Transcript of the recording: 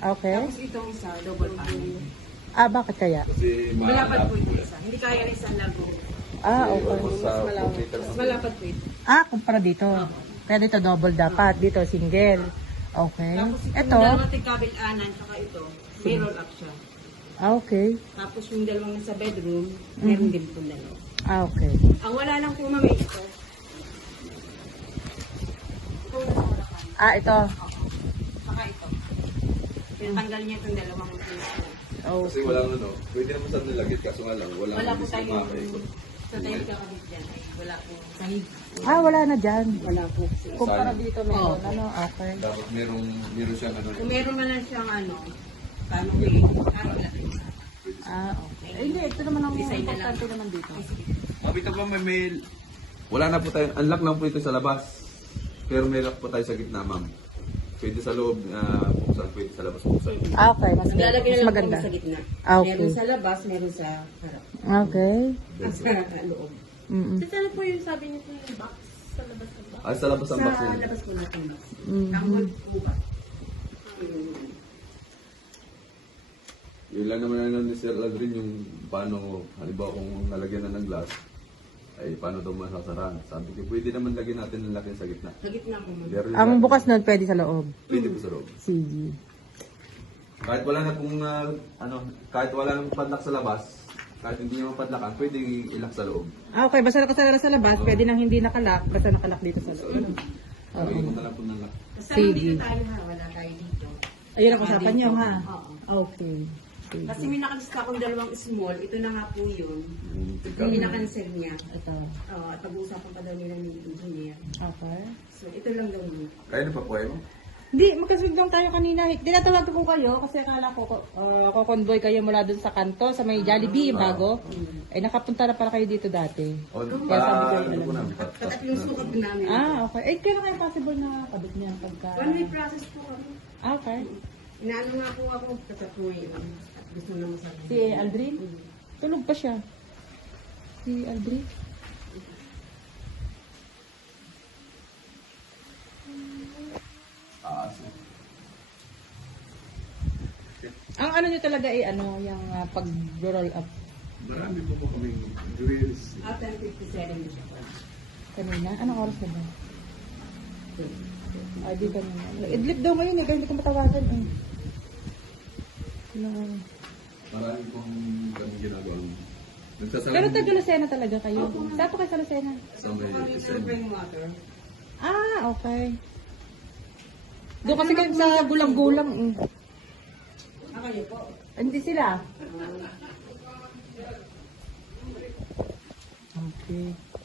Okay. Tapos itong isa, double panel. Bakit kaya? Kasi Malapad po ito isa. Hindi kaya ng isang lago. Okay. almost sa 4 meters. Mas malapad po ito. Kumpara dito. Kaya dito double dapat. Dito single. Okay. Tapos itong Ito. dalawang tigkabil-anan, tsaka ito, may roll up siya. Okay. Tapos yung dalawang nasa bedroom, meron din po dalawa. Okay. Ang wala lang po mami ito. Itong nasa harapan. Ito. Saka ito. Pinatanggal niya itong dalawang Kasi walang pwede naman sa nilagit kaso nga lang, walang wala po hindi tayo. sumakay. Sa tayo kakabit dyan ay wala po. Sahig. Wala na dyan. Wala po. Kumpara dito meron. Oo. Okay. Dapat meron siyang Kung meron man lang siyang paano wala. Okay. Hindi, ito naman ang Design na lang. importante naman dito. Mabita pa may mail. Wala na po tayo, unlock lang po ito sa labas. Pero may lock po tayo sa gitna, ma'am. Pwede sa loob, buksan, pwede sa labas buksan. Okay, mas Lalagyan na lang maganda. po sa gitna. Okay. Meron sa labas, meron sa harap. Okay. Sa loob. Saan po yung sabi niyo po yung box? Sa labas ng box? Sa labas ang box Sa nila. labas po natin box. Ang wood po ba? Yun lang naman ni Sir Aldrin yung paano, halimbawa kung nalagyan na ng glass, ay paano daw masasaraan. Sabi ko, pwede naman lagyan natin ng laki sa gitna. Sa gitna po ma'am. Pero Ang bukas nun pwede sa loob. pwede po sa loob. Sige. Kahit wala na pong, kahit wala nang padlock sa labas, kahit hindi naman padlockan, pwede ilak sa loob. Okay, basta nakasara sa labas, pwede nang hindi nakalak, basta nakalak dito sa loob. Lagyan mo na lang po ng lock. Basta Sige. dito tayo ha, wala tayo dito. Ayun ang usapan niyo, ha? Oo. Okay. Sige. Kasi may nakalista akong dalawang small, ito na nga po yun. Tika. Hindi na-cancel niya. Ito. At pag-uusapan pa daw nila ni engineer. Okay. So, ito lang daw yun. Kaya na pa po mo? Hindi, magkasunod lang tayo kanina. Tinatawag ko kayo kasi akala ko convoy kayo mula dun sa kanto, sa may Jollibee, yung bago. Ay, nakapunta na pala kayo dito dati. O, Kaya sabi ko yun, ano po alam. namin, At yung sukat namin. Okay. Eh, kailan kayo possible na kabit niya pagka... One way process po kami. Okay. Inaano nga po ako, katat mo ngayon. At gusto na masabi. Si Aldrin? Tulog pa siya. Si Aldrin? Ang ano nyo talaga yung pag-roll up Marami po kaming grills. At 10:57 na siya po. kanina. Anong oras na ba? Di kanina. Idlip daw ngayon kaya hindi ko matawagan. Marami pong kami ginagawa. Nagsasabi Pero taga Lucena talaga kayo. Saan po kayo sa Lucena? sa may Kami SM. spring water. Okay. Doon kasi kayo sa gulang-gulang. Kayo po. Hindi sila. Okay.